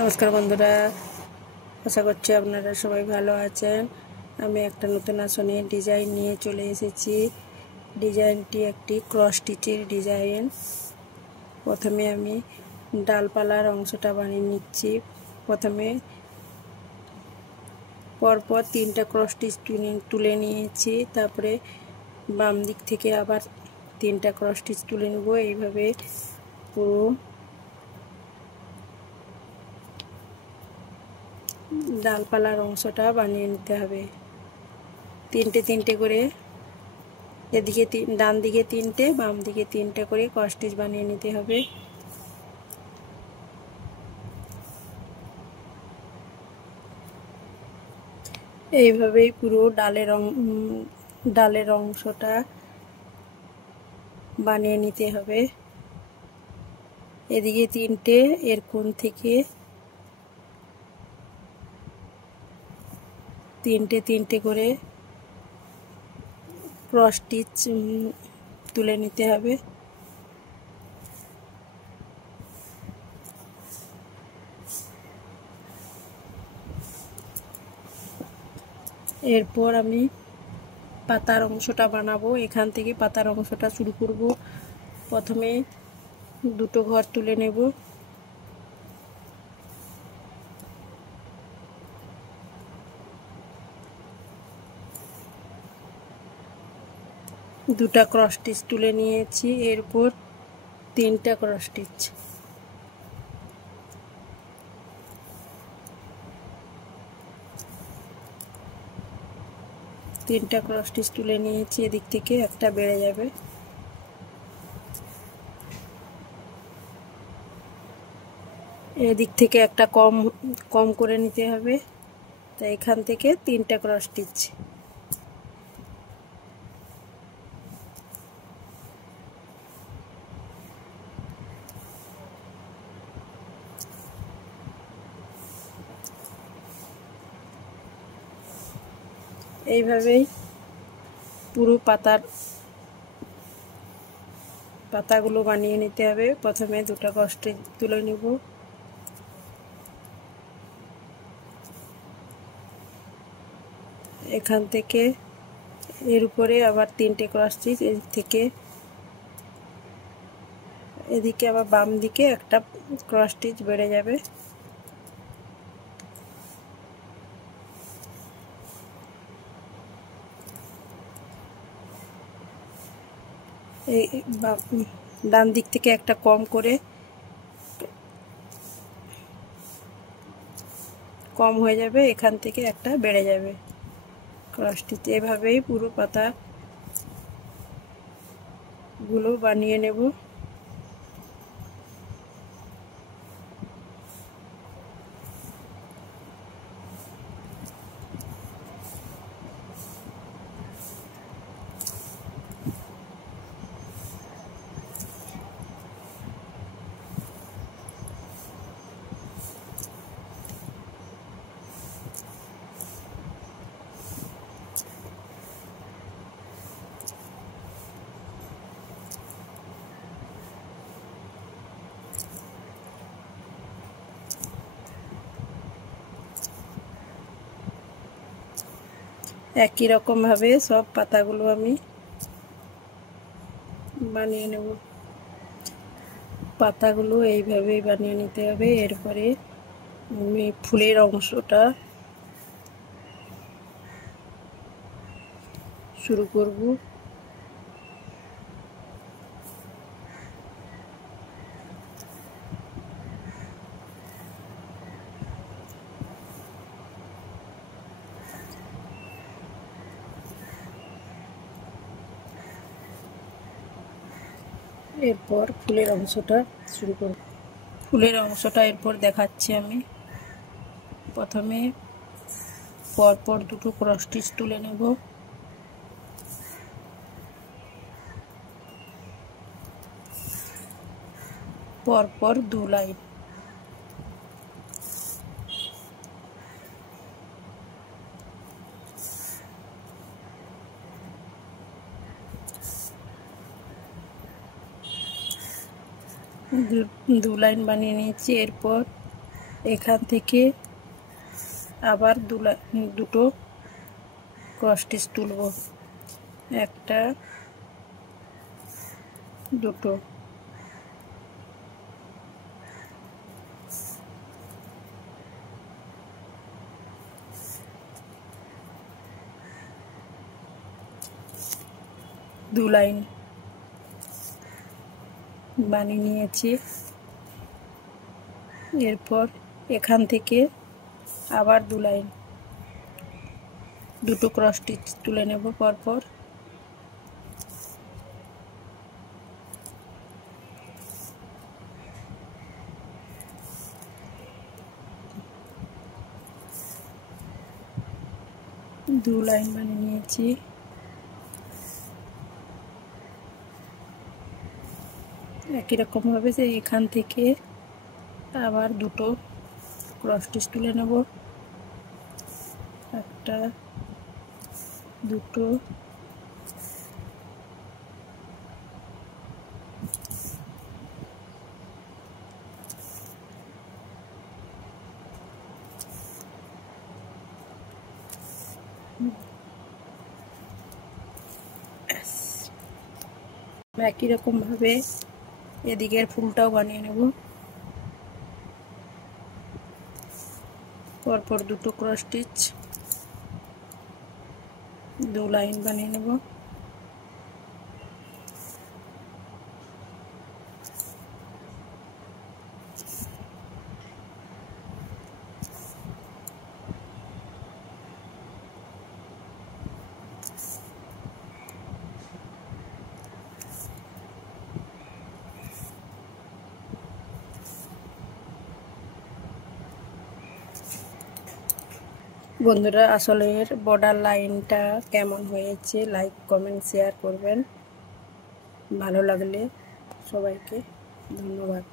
নমস্কার বন্ধুরা, আশা করছি আপনারা সবাই ভালো আছেন। আমি একটা নতুন আসনের ডিজাইন নিয়ে চলে এসেছি। ডিজাইনটি একটি ক্রস স্টিচের ডিজাইন। প্রথমে আমি ডালপালার অংশটা বানিয়ে নিচ্ছি। প্রথমে পরপর 3টা ক্রস স্টিচ তুলে নিয়েছি, তারপরে বাম দিক থেকে আবার 3টা ক্রস স্টিচ তুলে নেব। এইভাবে পুরো ডালপালার অংশটা বানিয়ে নিতে হবে। 3টে করে, এদিকে ডান দিকে 3টে, বাম দিকে 3টে করে ক্রস স্টিচ বানিয়ে নিতে হবে। এইভাবেই পুরো ডালের অংশটা বানিয়ে নিতে হবে। এদিকে 3টে, এর কোণ থেকে 3টে করে ক্রস স্টিচ তুলে নিতে হবে। এরপর আমি পাতার অংশটা বানাবো। এখান থেকে পাতার অংশটা শুরু করব। প্রথমে 2টো ঘর তুলে নেব। দুটা ক্রস স্টিচ তুলে নিয়েছি। এরপর 3টা ক্রস স্টিচ, তুলে নিয়েছি। এদিক থেকে একটা বেড়ে যাবে। এদিক থেকে একটা কম করে নিতে হবে। তাই এখান থেকে 3টা ক্রস স্টিচ। এইভাবেই পুরো পাতাগুলো বানিয়ে নিতে হবে। প্রথমে 2টা ক্রস স্টিচ তুলে নেব। এখান থেকে এর উপরে আবার 3টে ক্রস স্টিচ, এদিকে আবার বাম দিকে একটা ক্রস স্টিচ বেড়ে যাবে। এই ডান দিক থেকে একটা কম হয়ে যাবে, এখান থেকে একটা বেড়ে যাবে ক্রস স্টিচ। এভাবেই পুরো পাতাগুলো বানিয়ে নেব। একই রকম ভাবে সব পাতাগুলো আমি বানিয়ে নেব। পাতাগুলো এইভাবেই বানিয়ে নিতে হবে। এরপরে আমি ফুলের অংশটা শুরু করব। এরপর ফুলের অংশটা শুরু করব। ফুলের অংশটা এরপর দেখাচ্ছি আমি। প্রথমে পরপর 2টো ক্রস স্টিচ তুলে নেব। পরপর 2 লাইন, দু লাইন বানিয়ে নিয়েছি। এরপর এখান থেকে আবার দুটো ক্রস স্টিচ তুলব, একটা দুটো, দু লাইন বানিয়ে নিয়েছি। এরপর এখান থেকে আবার দু লাইন দুটো ক্রস স্টিচ তুলে নেব পরপর। দু লাইন বানিয়ে নিয়েছি। একই রকম ভাবে যে এখান থেকে আবার দুটো ক্রস স্টিচ তুলে নেব, একটা দুটো, একই রকম ভাবে এদিকের ফুলটাও বানিয়ে নেব। পরপর দুটো ক্রস স্টিচ, দু লাইন বানিয়ে নেব। বন্ধুরা, আসলে এর বর্ডার লাইনটা কেমন হয়েছে লাইক কমেন্ট শেয়ার করবেন। ভালো লাগলে সবাইকে ধন্যবাদ।